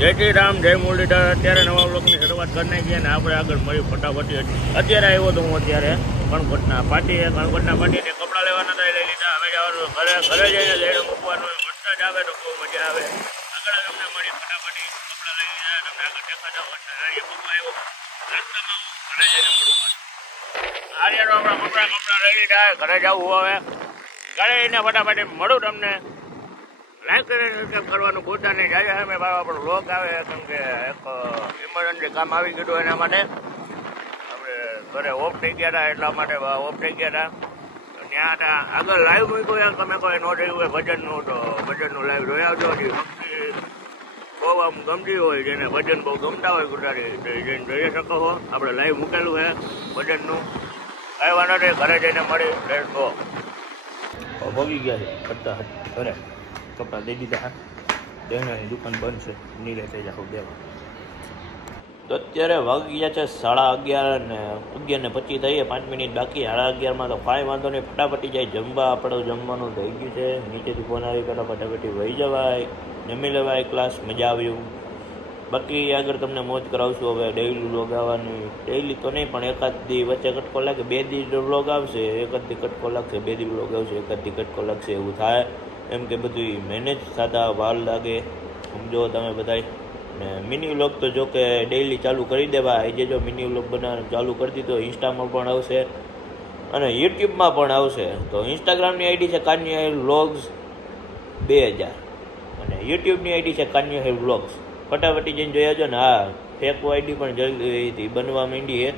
જય શ્રી રામ, જય મુરલીધર। અત્યારે નવા બ્લોકની શરૂઆત કરી નાખીએ ને આપણે આગળ મળ્યું ફટાફટી। અત્યારે આવ્યો તો હું અત્યારે ગણપતના પાટીએ કપડાં લેવાના હતા, લઈ લીધા। હવે જવાનું ઘરે જઈને લઈને મૂકવાનું। વરસાદ આવે તો બહુ મજા આવે। આગળ તમને મળી ફટાફટી કપડાં લઈ લીધા, તમને આગળ દેખાતા હોય પપ્પા આવ્યો રસ્તામાં ઘરે જઈને મળવાનું। આર્યનો આપણા કપડાં લઈ લીધા, ઘરે જવું હવે ઘરે જઈને ફટાફટી મળું તમને। લાઈક અને સબસ્ક્રાઈબ કરવાનું ભૂલતા નહીં। જાય અમે આપણો વ્લોગ આવે કેમ કે એક ઇમરજન્સી કામ આવી ગયું એના માટે આપણે ઘરે ઓફ થઈ ગયા હતા, એટલા માટે ઓફ થઈ ગયા હતા। ત્યાં હતા આગળ લાઈવ મૂક્યું યાર, તમે કોઈ ન જોયું હોય ભજનનું તો ભજનનું લાઈવ જોઈ આવજો। ભક્તિ બહુ આમ ગમતી હોય, જેને ભજન બહુ ગમતા હોય ગુજરાતી જઈને જોઈ શકો છો। આપણે લાઈવ મૂકેલું છે ભજનનું, કઈ વાંધો નહીં। ઘરે જઈને મળી લેટ્સ ગો। ભોગી ગયા છે કરતા ઘરે કપડાં દઈ દીધા, દેવનાની દુકાન બંધ છે, નીલે થઈ જાવ દેવા। તો અત્યારે વાગી ગયા છે 11:30 ને 11:25 થઈએ, 5 મિનિટ બાકી। 11:30 તો કાંઈ વાંધો નહીં, ફટાફટી જાય જમવા। આપણું જમવાનું થઈ ગયું છે, નીચેથી ફોન આવી પેલા ફટાફટી વહી જવાય, જમી લેવાય, ક્લાસ મજા આવ્યું। બાકી આગળ તમને મોજ કરાવશું। હવે ડેઈલી વ્લોગ આવવાની, ડેઈલી તો નહીં પણ એકાદ દી વચ્ચે કટકો લાગે, 2 દી વ્લોગ આવશે, એકાદ દી કટકો લાગશે, 2 દી વ્લોગ આવશે, એકાદ દી કટકો લાગશે, એવું થાય। એમ કે બધું મેનેજ થતા વાર લાગે, સમજો તમે બધાય। ને મિની વ્લોગ તો જો કે ડેઈલી ચાલુ કરી દેવા। આજે જો મિની વ્લોગ બનાવવાનું ચાલુ કરી દીધો, ઇન્સ્ટામાં પણ આવશે અને યુટ્યુબમાં પણ આવશે। તો ઇન્સ્ટાગ્રામની આઈડી છે કાન્યા વ્લોગ્સ 2000 અને યુટ્યુબની આઈડી છે કાન્યા વ્લોગ્સ। ફટાફટી જઈને જોઈ આવજો ને। હા, ફેક આઈડી પણ જલ્દી બનવા માંડી છે,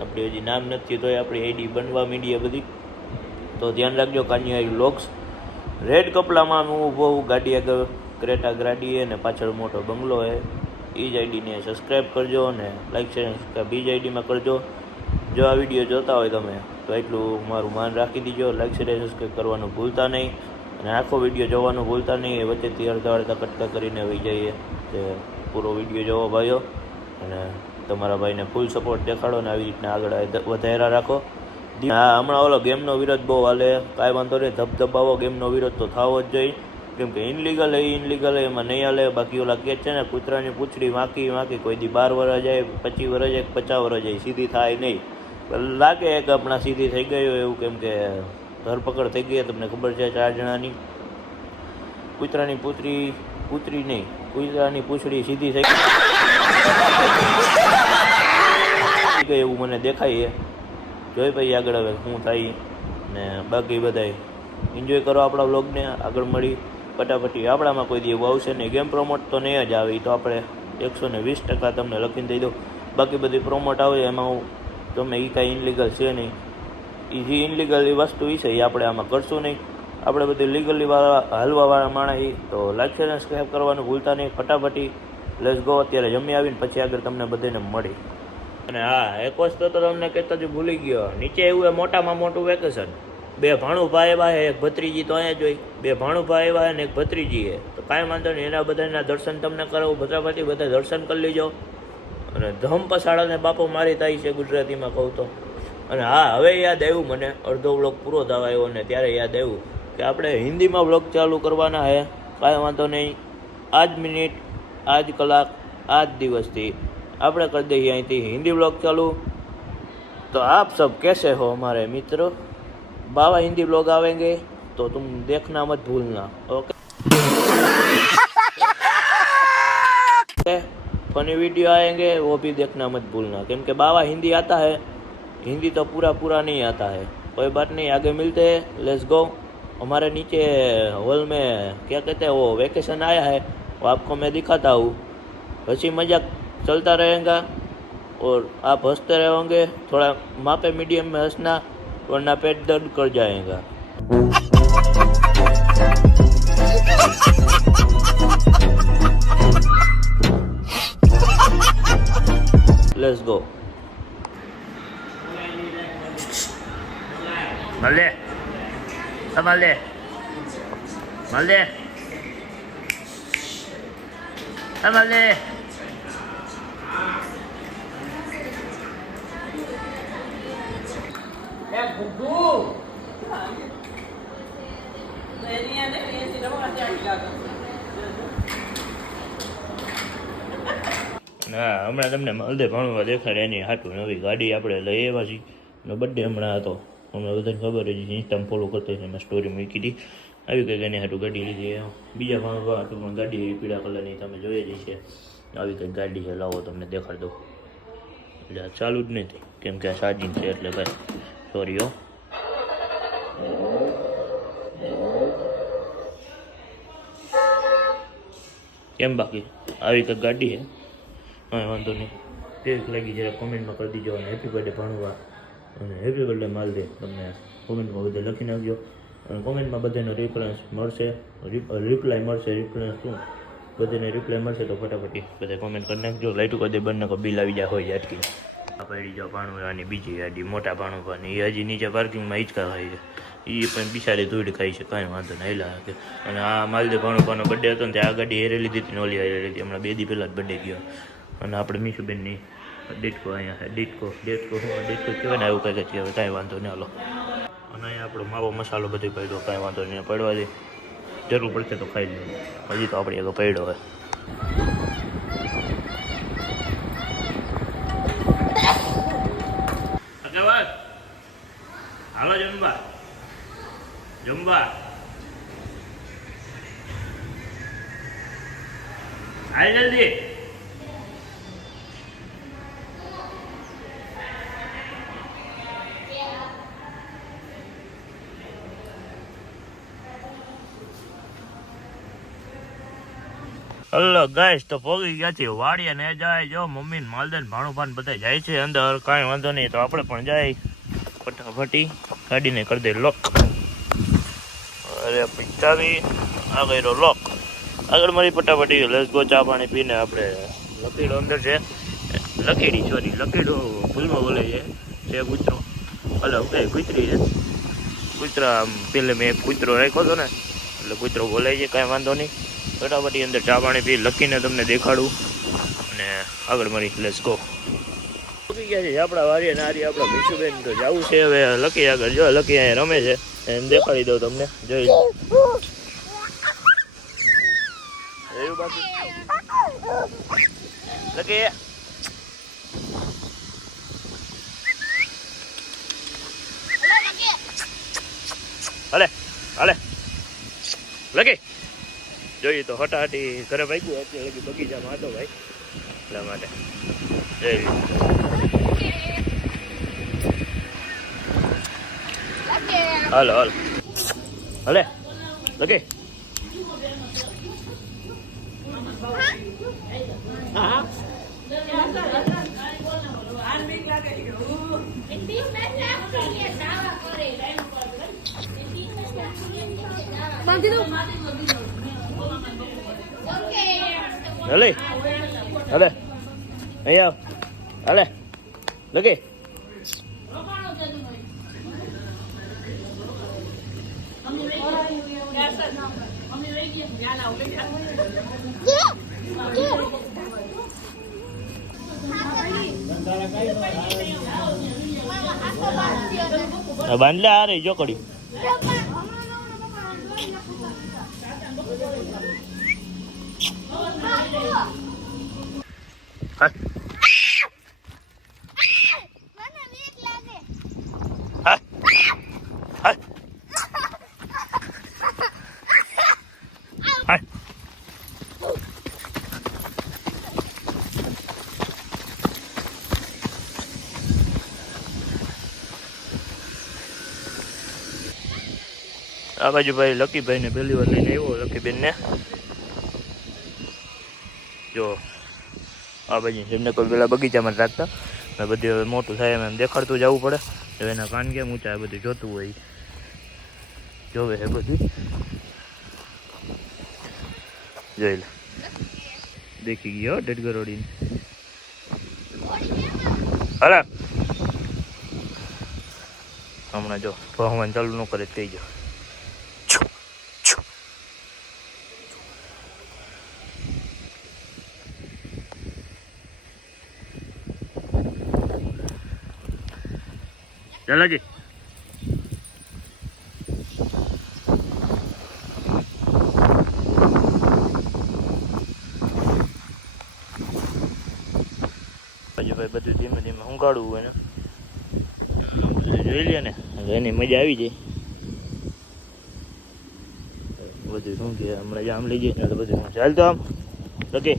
આપણી હજી નામ નથી તો આપણી આઈડી બનવા માંડી છે બધી, તો ધ્યાન રાખજો। કાન્યા વ્લોગ્સ રેડ કપડામાં હું ઊભો હું, ગાડી આગળ ક્રેટા ગાડી છે ને પાછળ મોટો બંગલો છે। એ જ આઈડીને સબસ્ક્રાઈબ કરજો અને લાઈક શેર સબસ્ક્રાઈબ બીજ આઈડીમાં કરજો। જો આ વિડીયો જોતા હોય તમે તો એટલું મારું માન રાખી દીજો, લાઈક શેર સબસ્ક્રાઈબ કરવાનું ભૂલતા નહીં અને આખો વિડીયો જોવાનું ભૂલતા નહીં। વચ્ચેથી અડધા કટકા કરીને આવી જઈએ તે પૂરો વિડીયો જોવો ભાઈઓ, અને તમારા ભાઈને ફૂલ સપોર્ટ દેખાડો ને આવી રીતના આગળ વધારા રાખો। હા, હમણાં ઓલો ગેમનો વિરોધ બહુ હાલે, કાંઈ વાંધો નહીં, ધબધબાવો ગેમનો વિરોધ તો થવો જ જોઈએ, કેમ કે ઇનલીગલ એમાં નહીં હાલે। બાકી ઓલા કે છે ને કૂતરાની પૂંછડી વાંકી કોઈ દી 12 વર્ષ જાય, 25 વર્ષ જાય, 50 વર્ષ જાય, સીધી થાય નહીં। લાગે કે આપણા સીધી થઈ ગયો એવું, કેમ કે ધરપકડ થઈ ગઈ, તમને ખબર છે 4 જણાની। કૂતરાની પૂંછડી નહીં, કૂતરાની પૂંછડી સીધી થઈ ગઈ એવું મને દેખાય છે। જોઈ ભાઈ આગળ હવે શું થાય ને, બાકી બધાય એન્જોય કરો આપણા વ્લોગને। આગળ મળી ફટાફટી, આપણામાં કોઈ દી એવું આવશે નહીં, ગેમ પ્રમોટ તો નહીં જ આવે, તો આપણે 120% તમને લખીને દઈ દઉં। બાકી બધી પ્રમોટ આવે એમાં હું તમે એ કાંઈ ઇનલીગલ છે નહીં, એ જે ઇનલીગલ એ વસ્તુ એ છે એ આપણે આમાં કરશું નહીં। આપણે બધી લીગલી હાલવાવાળા માણસ, તો લાઈક શેર સબસ્ક્રાઈબ કરવાનું ભૂલતા નહીં। ફટાફટી લેટ્સ ગો। અત્યારે જમી આવીને પછી આગળ તમને બધાને મળી। અને હા, એક વસ્તુ તો તમને કહેતા જ ભૂલી ગયો, નીચે એવું એ મોટામાં મોટું વેકેશન। 2 ભાણુભાઈ આવ્યા છે, એક ભત્રીજી તો અહીંયા જોઈ, 2 ભાણુભાઈ આવ્યા છે ને એક ભત્રીજી છે, તો કાંઈ વાંધો નહીં, એના બધાના દર્શન તમને કરાવું। ફટાફટી બધા દર્શન કરી લેજો। અને ધમ પસાડાને બાપો મારી થાય છે ગુજરાતીમાં કહું તો। અને હા, હવે યાદ આવ્યું મને, અડધો વ્લોગ પૂરો થવા આવ્યો ને ત્યારે યાદ આવ્યું કે આપણે હિન્દીમાં વ્લોગ ચાલુ કરવાના છે। કાંઈ વાંધો નહીં, આ જ મિનિટ, આ જ કલાક, આ જ દિવસથી આપણે कर दे અહીંથી हिंदी ब्लॉग चालू। तो आप सब कैसे हो हमारे मित्र? बाबा हिंदी ब्लॉग आवेंगे तो तुम देखना मत भूलना, ओके? फनी वीडियो आएंगे वो भी देखना मत भूलना, क्योंकि बाबा हिंदी आता है, हिंदी तो पूरा नहीं आता है। कोई बात नहीं, आगे मिलते हैं, लेट्स गो। हमारे नीचे हॉल में क्या कहते हैं वो वेकेशन आया है, वो आपको मैं दिखाता हूँ। हंसी मजाक चलता रहेगा और आप हंसते रहोगे। थोड़ा मापे मीडियम में हंसना, वरना पेट दर्द कर जाएगा। Let's go. मल्ले मल्ले मल्ले मल्ले હા હમણાં તમને મળદે ભાણવા દેખાડે એની હાટું નવી ગાડી આપણે લઈ આવ્યા છીએ એનો બર્થડે હમણાં હતો હમણાં બધાને ખબર જ ઇન્સ્ટામાં ફોલો કરતો હોય એમાં સ્ટોરી મૂકી હતી આવી કંઈક એની હાટું ગાડી લીધી બીજા ભાણવા હાટું પણ ગાડી પીળા કલરની તમે જોઈએ જ છે આવી કંઈક ગાડી છે લાવો તમને દેખાડ દો એટલે આ ચાલુ જ નહીં થઈ કેમ કે આ ચાર્જિંગ છે એટલે ભાઈ સોરી હો કેમ બાકી આવી કંઈક ગાડી છે હા વાંધો નહીં ટેક લાગી જરા કોમેન્ટમાં કરી દીજો અને હેપી બર્થડે ભણવા અને હેપી બર્થડે માલદે તમને કોમેન્ટમાં બધે લખી નાખજો અને કોમેન્ટમાં બધાનો રિફરન્સ મળશે રિપ્લાય મળશે રિફરન્સ શું બધાને રિપ્લાય મળશે તો ફટાફટી બધા કોમેન્ટ કરી નાખજો લાઈટું કરી દે બંને બિલ આવી જાય હોય અટકી આ પડી જાઓ ભાણુવાની બીજી ગાડી મોટા ભાણુવાની એ હજી નીચે પાર્કિંગમાં હિંચકા ખાઈ છે એ પણ બિચારી ધૂળ ખાઈ છે કાંઈ વાંધો નહીં હેલા કે અને આ માલદે ભાણુભાનો બર્થડે હતો ને ત્યાં આ ગાડી હેરે લીધી હતી ને ઓલી હેરે લીધી હમણાં 2 દી પહેલાં જ બર્થડે ગયો અને આપણે મીશુબેનની ડેટકો અહીંયા છે ડેટકો કહેવાય ને એવું કંઈક છે હવે કાંઈ વાંધો નહીં હાલો અને અહીંયા આપણો માવો મસાલો બધો પડ્યો કાંઈ વાંધો નહીં પડવા દે જરૂર પડશે તો ખાઈ લેવું હજી તો આપણે આગળ પડ્યો હોય હાલો જમવા હાલ જલ્દી હલો ગાઈસ તો પોગી ગયા છે વાડીએ ને જાય જો મમ્મી ને માલદન ભાણુભાન બધા જાય છે અંદર કાંઈ વાંધો નહીં તો આપણે પણ જાય ફટાફટી ગાડીને કરી દે લોક અરે પિચાવી આ કર્યો લોક આગળ મારી ફટાફટી લેસ ગો ચા પાણી પીને આપણે લકીડો અંદર છે લકીડી સોરી લકીડો ભૂલમાં બોલે છે કૂતરો અલે કૂતરી છે કૂતરા પેલે મેં કૂતરો રાખ્યો હતો ને એટલે કૂતરો બોલાય છે કાંઈ વાંધો નહીં ફટાફટી અંદર ચા પાણી પી લખીને તમને દેખાડું અને આગળ મારી લેસ ગો ગયા છે આપણા વારી નારી આપણા મીશુબેન તો જવું છે હવે લકી આગળ જો લકી અહીંયા રમે છે એને દેખાડી દઉં તમને જોઈ રહ્યું બાકી લકી હાલે હાલે લકી જોઈએ તો હટાહટી ઘરે ભાગ્યું અત્યારે લગી બગીચામાં હતો ભાઈ એટલા માટે હાલો હાલો હલે લગે હલે હલે અહીંયા હલે લગે બાંધલે આ રહી જો કડી આ બાજુ ભાઈ લકીભાઈને પહેલી વાર લઈને આવ્યો લકીબેનને જો આ બાજુ એમને કોઈ પેલા બગીચામાં જ રાખતા ને બધી હવે મોટું થાય એમ દેખાડતું જવું પડે તો એના કાન કેમ ઊંચા બધું જોતું હોય જોવે છે બધું જોઈ લે દેખી ગયો ડેડ ગરોડીને હલા હમણાં જો ભગવાન ચાલુ ન કરે કહી જાઓ ચાલાજી હજુ ભાઈ બધું ધીમે ધીમે ઊંઘાડવું હોય ને જોઈ લે ને એની મજા આવી જાય. બધું શું કે હમણાં આમ લઈ જઈએ એટલે બધું ચાલ તો આમ ઓકે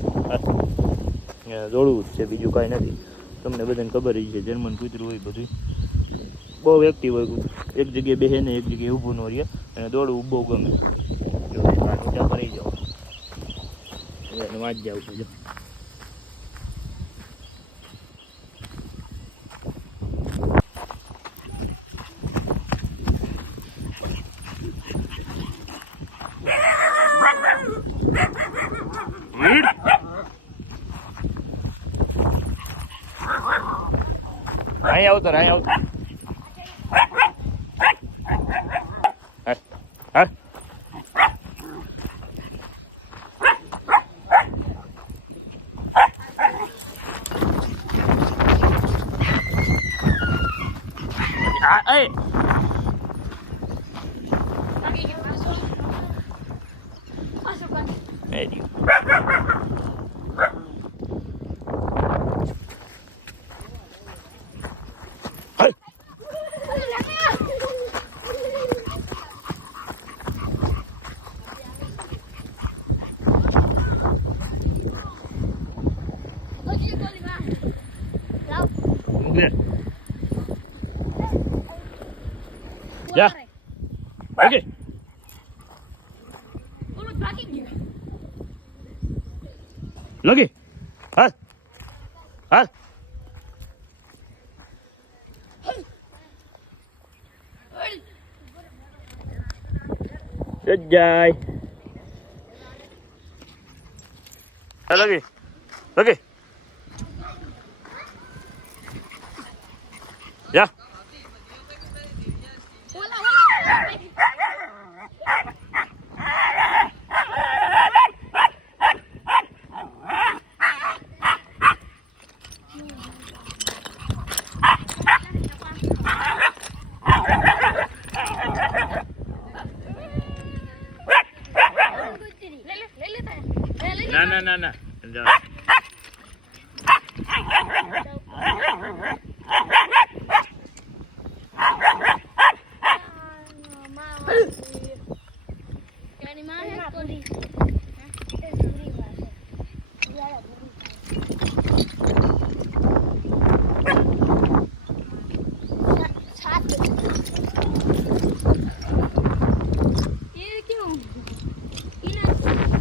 દોડવું જ છે બીજું કાંઈ નથી. તમને બધાને ખબર જ છે જર્મન કૂતરું હોય બધું બહુ એક્ટિવ હોય, એક જગ્યાએ બેસે ને એક જગ્યાએ ઊભું ન રહે અને દોડવું બહુ ગમે. ઊંચા કરી જાઓ એને વાંચ જાવ છું. અહીં આવતો અહીં આવતો હા એ જા ઓકે લગી હાલ હાલ જાય લગી લગી જા ના ના ના ના જાઓ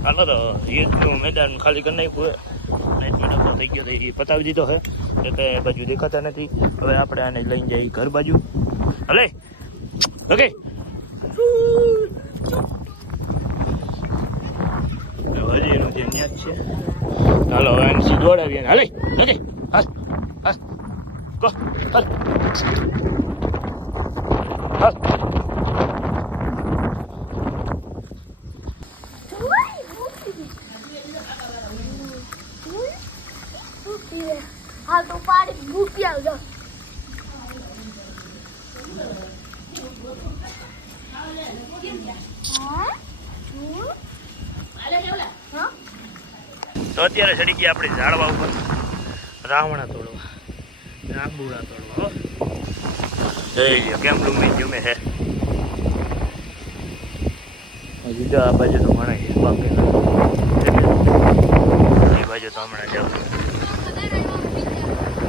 હાલો તો યુદ્ધનું મેદાન ખાલી કરી નાખ્યું હોય થઈ ગયો એ પતાવી દીધો હે એટલે બાજુ દેખાતા નથી. હવે આપણે આને લઈને જઈએ ઘર બાજુ. હલે ઓકે હજી એનું જે ન્યાજ છે હાલો હવે આને સીધું દોડાવીએ હાલે ઓકે હાલ હાલ કો હાલ હાલ હા તો પાડી ભૂખી આવજો. તો અત્યારે ચડી ગયા આપણે ઝાડવા ઉપર રાવણા તોડવા રાબુડા તોડવા જોઈ લ્યો કેમ ડુમી જુમે છે. હજી તો આ બાજુ તો ઘણા છે બાકી એ બાજુ તો હમણાં જાવ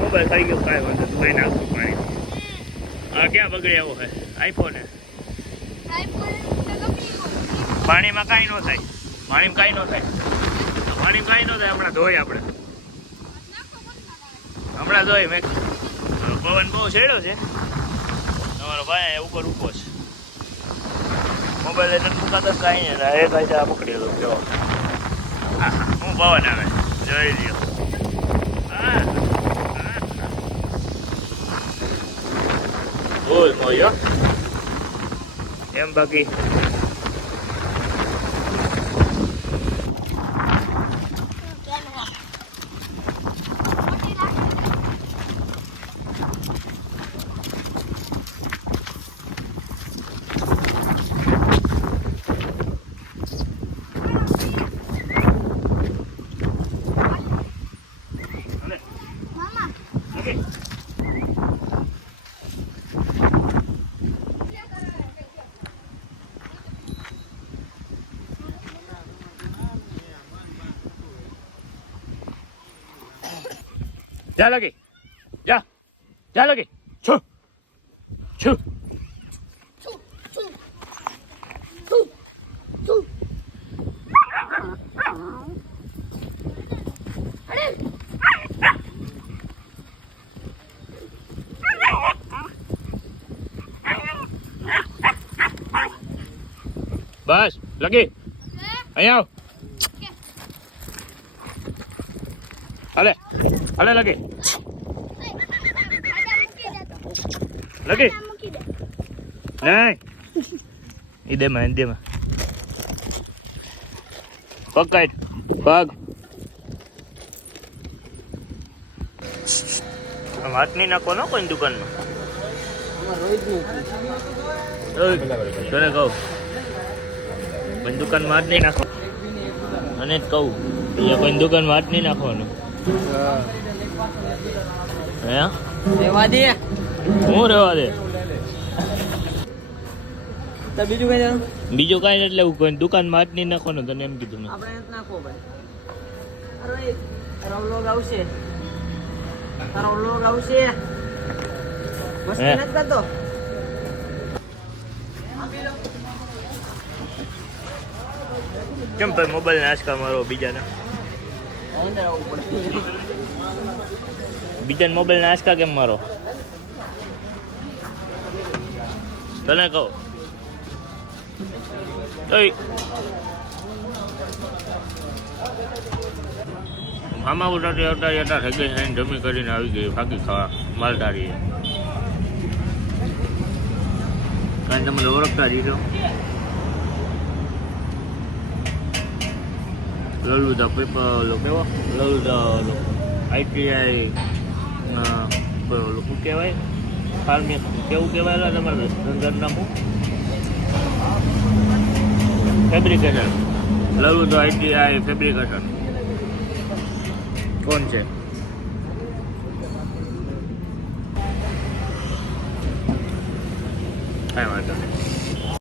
મોબાઈલ થઈ ગયો કાંઈ વાંધો તું કઈ નાખું પાણી. હા ક્યાં બગડે એવો છે આઈફોન પાણીમાં કાંઈ ન થાય પાણીમાં કાંઈ ન થાય પાણીમાં કાંઈ ન થાય હમણાં ધોઈ આપણે હમણાં ધોઈ મેં પવન બહુ છેડ્યો છે તમારો ભાઈ ઉપર ઊભો છે મોબાઈલ એટલે મુકાતા કાંઈ નહીં એ કાંઈ આ પકડેલો જો હું પવન આવે જોઈ લ્યો બોલ મોયો એમ બાકી જા લગી જા જા લગી છું છું બસ લગી અહીંયા આવ હાલે હાલે લગી લગી નહીં ઈદેમાં પગ કાઢ પગ વાત નહીં નાખો ને કોઈ દુકાનમાં તને કહું કોઈ દુકાનમાં હાથ નહીં નાખો અને જ કહું એટલે કોઈ દુકાનમાં હાથ નહીં નાખવાનું હે રેવા દે હું રહેવા દે તો બીજું કઈ જાણ બીજું કાંઈ એટલે એવું કોઈ દુકાનમાં હાથ નહીં નાખવાનું તને એમ કીધું મેં આપણે નાખો ભાઈ અરે તારો વ્લોગ આવશે મસ્તી નથી કરતો કેમ ભાઈ મોબાઈલ ને આંચકા મારો બીજાને મોબાઈલ ને આંચકા કેમ મારો તને કહો મામા ઉઠાતી આવતા થઈ ગઈ છે જમી કરીને આવી ગઈ ફાંકી ખાવા માલધારી કાંઈ તમને ઓળખતા દીધો લલુદા પેપર કેવો લલુદા આઈટીઆઈ શું કહેવાય ફાર્મી કેવું કહેવાય તમારે ધંધાનું ફેબ્રિકેશન લલુદા આઈટીઆઈ ફેબ્રિકેશન કોણ છે કાંઈ વાંધો નહીં